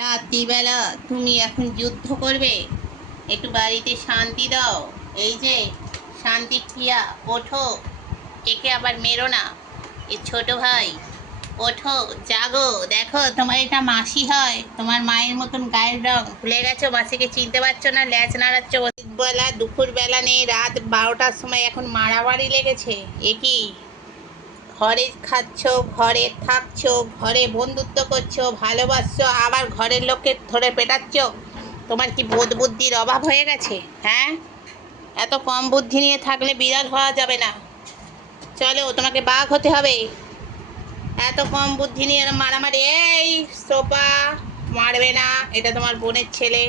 রাত্রিবেলা তুমি এখন যুদ্ধ করবে? একটু বাড়িতে শান্তি দাও। এই যে শান্তি প্রিয়া, ওঠো। একে আবার মেরো না, এ ছোট ভাই। ওঠো, জাগো। দেখো তোমার এটা মাসি হয়, তোমার মায়ের মতন গায়ের রং। ভুলে গেছো মাসিকে? চিনতে পারছো না? ল্যাচ নাড়াচ্ছ। বেলা দুপুরবেলা নেই, রাত 12টার সময় এখন মারামারি লেগেছে। এ কি? ঘরে খাচ্ছ, ঘরে থাকছো, ঘরে বন্ধুত্ব করছো, ভালোবাসছো, আবার ঘরের লোককে ধরে পেটাচ্ছ। তোমার কি বোধ বুদ্ধির অভাব হয়ে গেছে? হ্যাঁ, এত কম বুদ্ধি নিয়ে থাকলে বিড়াল হওয়া যাবে না। চলো, তোমাকে বাঘ হতে হবে। এত কম বুদ্ধি নিয়ে এরম মারামারি! এই সোপা, মারবে না। এটা তোমার বোনের ছেলে।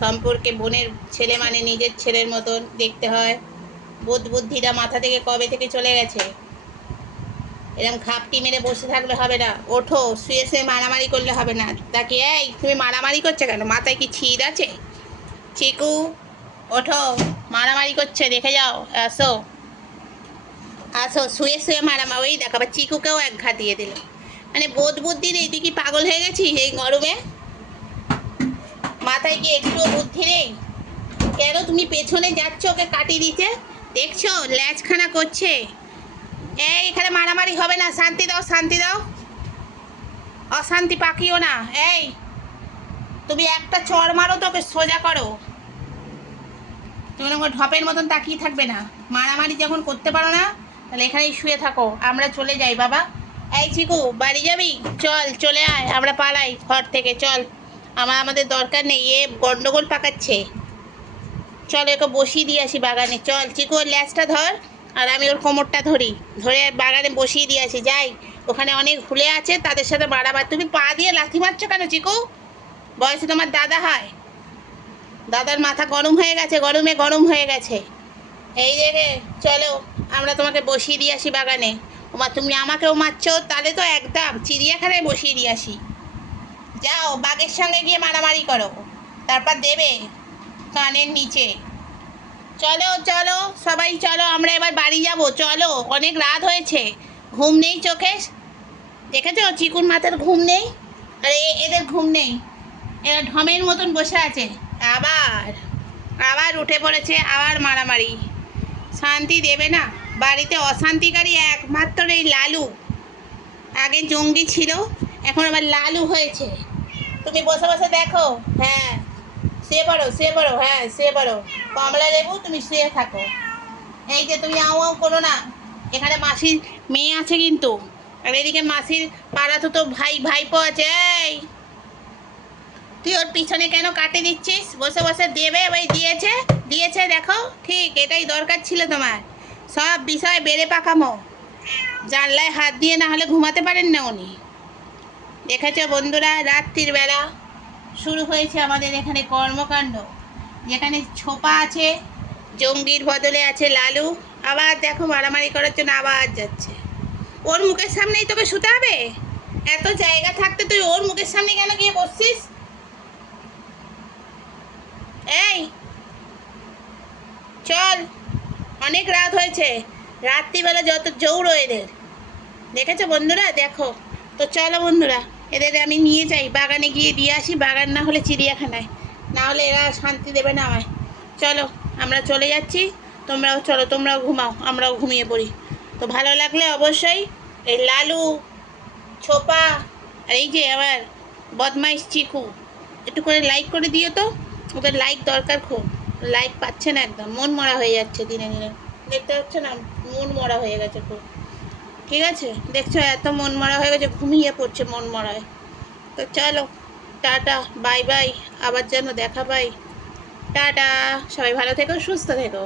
সম্পর্কে বোনের ছেলে মানে নিজের ছেলের মতন দেখতে হয়। বোধ বুদ্ধিটা মাথা থেকে কবে থেকে চলে গেছে। এরকম খাপটি মেরে বসে থাকলে হবে না। ওঠো, শুয়ে শুয়ে মারামারি করলে হবে না। তাকে, এই তুমি মারামারি করছো কেন? মাথায় কি ছিঁড় আছে? চিকু, ওঠো। মারামারি করছে, দেখে যাও। আসো, আসো। শুয়ে শুয়ে মারামারি। ওই দেখো, আবার চিকুকেও এক ঘা দিয়ে দিল। মানে বোধ বুদ্ধি নেই। তুই কি পাগল হয়ে গেছিস এই গরমে? মাথায় কি একটুও বুদ্ধি নেই? কেন তুমি পেছনে যাচ্ছ ওকে কাটিয়ে দিতে? দেখছো ল্যাচখানা করছে। এই, এখানে মারামারি হবে না। শান্তি দাও, শান্তি দাও। অশান্তি পাকিও না। এই, তুমি একটা চড় মারো তো ওকে সোজা করো। তুমি ওরকম ঢপের মতন তাকিয়ে থাকবে না। মারামারি যখন করতে পারো না, তাহলে এখানেই শুয়ে থাকো। আমরা চলে যাই বাবা। এই চিকু, বাড়ি যাবি? চল, চলে আয়, আমরা পালাই ঘর থেকে। চল, আমাদের দরকার নেই। এ গন্ডগোল পাকাচ্ছে। চল, একে বসিয়ে দিয়ে আসি বাগানে। চল চিকু, ওর ল্যাচটা ধর, আর আমি ওর কোমরটা ধরি। ধরে বাগানে বসিয়ে দিয়ে আসি। যাই, ওখানে অনেক হুলে আছে, তাদের সাথে মারামার। তুমি পা দিয়ে লাথি মারছো কেন চিকু? বয়সে তোমার দাদা হয়। দাদার মাথা গরম হয়ে গেছে, গরমে গরম হয়ে গেছে। এই রে, চলো, আমরা তোমাকে বসিয়ে দিয়ে আসি বাগানে। ওমা, তুমি আমাকেও মারছো? তাহলে তো একদম চিড়িয়াখানায় বসিয়ে দিয়ে আসি। যাও, বাঘের সঙ্গে গিয়ে মারামারি করো, তারপর দেবে কানের নিচে। চলো চলো, সবাই চলো, আমরা এবার বাড়ি যাব। চলো, অনেক রাত হয়েছে। ঘুম নেই চোখে? দেখেছো চিকুন মাথার ঘুম নেই? আর এদের ঘুম নেই। এরা ঢমের মতন বসে আছে। আবার আবার উঠে পড়েছে, আবার মারামারি। শান্তি দেবে না। বাড়িতে অশান্তিকারী একমাত্র এই লালু। আগে জঙ্গি ছিল, এখন আবার লালু হয়েছে। তুমি বসে বসে দেখো। হ্যাঁ, শুয়ে পড়ো, শুয়ে পড়ো। হ্যাঁ, শুয়ে পড়ো। কমলা লেবু, তুমি শুয়ে থাকো। এই যে তুমি আও আও করো না। এখানে মাসির মেয়ে আছে কিন্তু। আর এদিকে মাসির পাড়া তো ভাই ভাইপো আছে। এই, তুই ওর পিছনে কেন কাটে দিচ্ছিস? বসে বসে দেবে। ওই দিয়েছে, দিয়েছে, দেখো। ঠিক এটাই দরকার ছিল তোমার। সব বিষয় বেড়ে পাকামো। জানলায় হাত দিয়ে না হলে ঘুমাতে পারেন না উনি। দেখেছো বন্ধুরা, রাত্রির বেলা শুরু হয়েছে আমাদের এখানে কর্মকাণ্ড। যেখানে ছোপা আছে, জঙ্গির বদলে আছে লালু। আবার দেখো মারামারি করার জন্য আবার যাচ্ছে। ওর মুখের সামনেই তোকে শুতে হবে? এত জায়গা থাকতে তুই ওর মুখের সামনে কেন গিয়ে বসছিস? এই, চল, অনেক রাত হয়েছে। রাত্রিবেলা যত জৌড়ো এদের। দেখেছো বন্ধুরা, দেখো। তো চলো বন্ধুরা, এদের আমি নিয়ে যাই বাগানে, গিয়ে দিয়ে আসি। বাগান না হলে চিড়িয়াখানায়, না হলে এরা শান্তি দেবে না আমায়। চলো, আমরা চলে যাচ্ছি। তোমরাও চলো, তোমরাও ঘুমাও, আমরাও ঘুমিয়ে পড়ি। তো ভালো লাগলে অবশ্যই এই লালু, ছোপা, আর এই যে আমার বদমাইশ চিকু, একটু করে লাইক করে দিও তো। ওদের লাইক দরকার খুব। লাইক পাচ্ছে না, একদম মন মরা হয়ে যাচ্ছে দিনে দিনে। দেখতে পাচ্ছ না, মন মরা হয়ে গেছে খুব। ঠিক আছে, দেখছো এত মন মরা হয়ে গেছে, ঘুমিয়ে পড়ছে মন মরায়। তো চলো, টাটা, বাই বাই। আবার যেন দেখা পাই। টাটা, সবাই ভালো থেকো, সুস্থ থেকো।